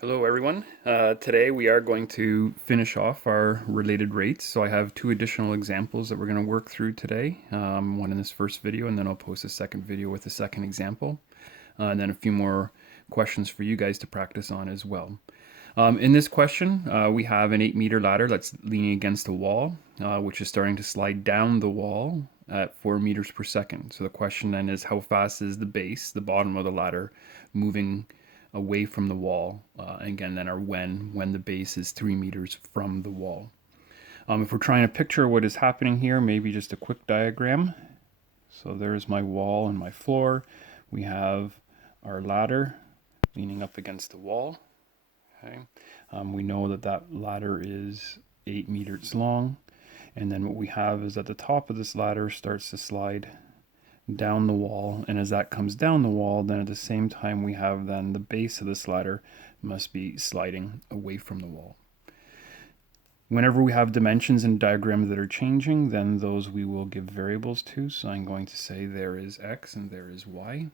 Hello everyone. Today we are going to finish off our related rates. So I have two additional examples that we're going to work through today. One in this first video, and then I'll post a second video with a second example. And then a few more questions for you guys to practice on as well. In this question, we have an 8-meter ladder that's leaning against a wall, which is starting to slide down the wall at 4 meters per second. So the question then is, how fast is the base, the bottom of the ladder, moving away from the wall? And again, then our when the base is 3 meters from the wall. If we're trying to picture what is happening here, maybe just a quick diagram. So there's my wall and my floor. We have our ladder leaning up against the wall. Okay. We know that that ladder is 8 meters long, and then what we have is that the top of this ladder starts to slide down the wall, and as that comes down the wall, then at the same time we have then the base of this ladder must be sliding away from the wall. Whenever we have dimensions in diagrams that are changing, then those we will give variables to. So I'm going to say there is x and there is y.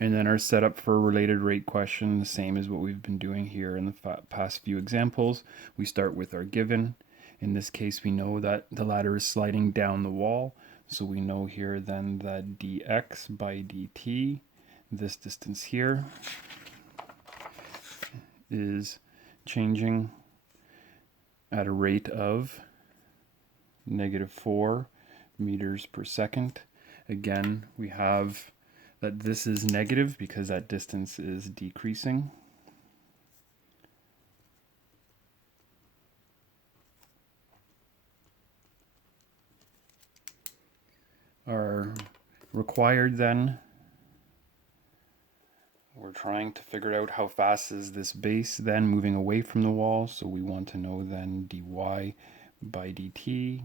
And then our setup for a related rate question, the same as what we've been doing here in the past few examples. We start with our given. In this case, we know that the ladder is sliding down the wall. So we know here then that dx by dt, this distance here, is changing at a rate of -4 meters per second. Again, we have that this is negative because that distance is decreasing. Our required then, we're trying to figure out how fast is this base then moving away from the wall. So we want to know then dy by dt.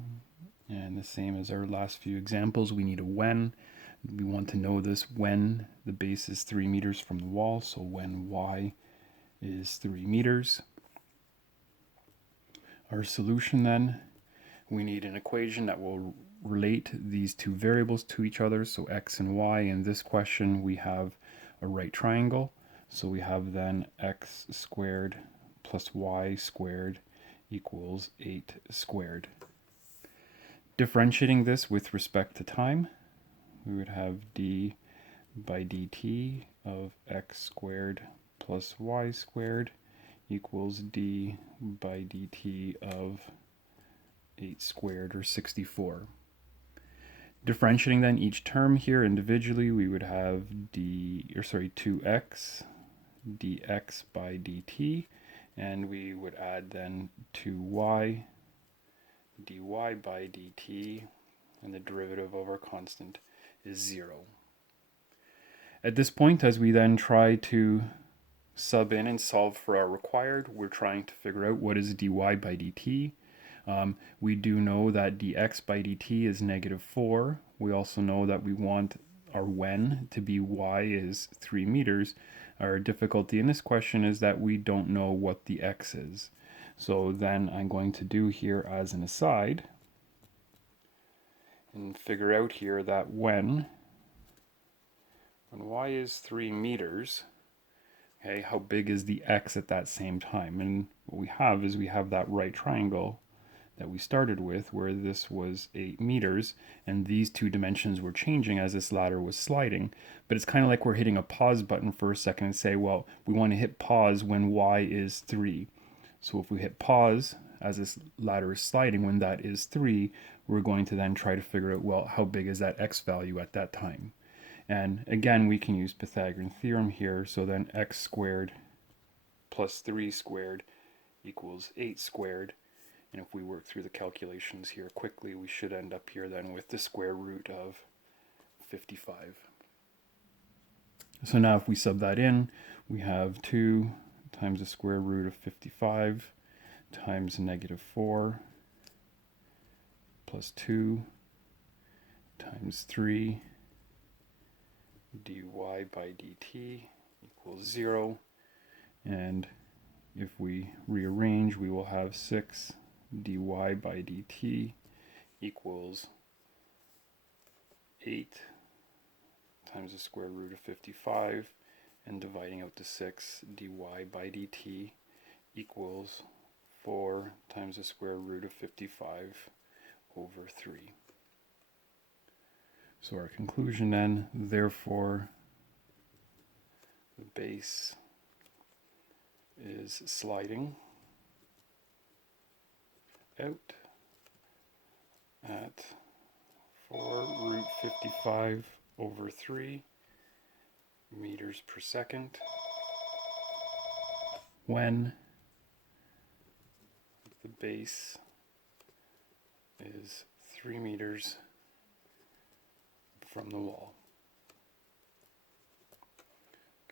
And the same as our last few examples, we need a when. We want to know this when the base is 3 meters from the wall, so when y is 3 meters. Our solution then, we need an equation that will relate these two variables to each other, so x and y. In this question, we have a right triangle, so we have then x squared plus y squared equals 8 squared. Differentiating this with respect to time, we would have d by dt of x squared plus y squared equals d by dt of 8 squared, or 64. Differentiating then each term here individually, we would have 2x dx by dt, and we would add then 2y dy by dt, and the derivative of our constant is 0. At this point, as we then try to sub in and solve for our required, we're trying to figure out what is dy by dt. We do know that dx by dt is -4. We also know that we want our when to be y is 3 meters. Our difficulty in this question is that we don't know what the x is. So then I'm going to do here as an aside and figure out here that when y is 3 meters, okay, how big is the x at that same time? And what we have is we have that right triangle that we started with, where this was 8 meters, and these two dimensions were changing as this ladder was sliding. But it's kind of like we're hitting a pause button for a second and say, well, we want to hit pause when y is 3. So if we hit pause as this ladder is sliding when that is 3, we're going to then try to figure out, well, how big is that x value at that time? And again, we can use Pythagorean theorem here. So then x squared plus 3 squared equals 8 squared. And if we work through the calculations here quickly, we should end up here then with the square root of 55. So now if we sub that in, we have 2 times the square root of 55 times -4 plus 2 times 3 dy by dt equals 0. And if we rearrange, we will have 6 dy by dt equals 8 times the square root of 55, and dividing out to 6, dy by dt equals 4 times the square root of 55 over 3. So our conclusion then, therefore, the base is sliding out at 4 root 55 over 3 meters per second when the base is 3 meters from the wall.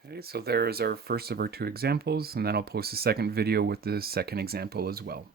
Okay, so there is our first of our two examples, and then I'll post a second video with the second example as well.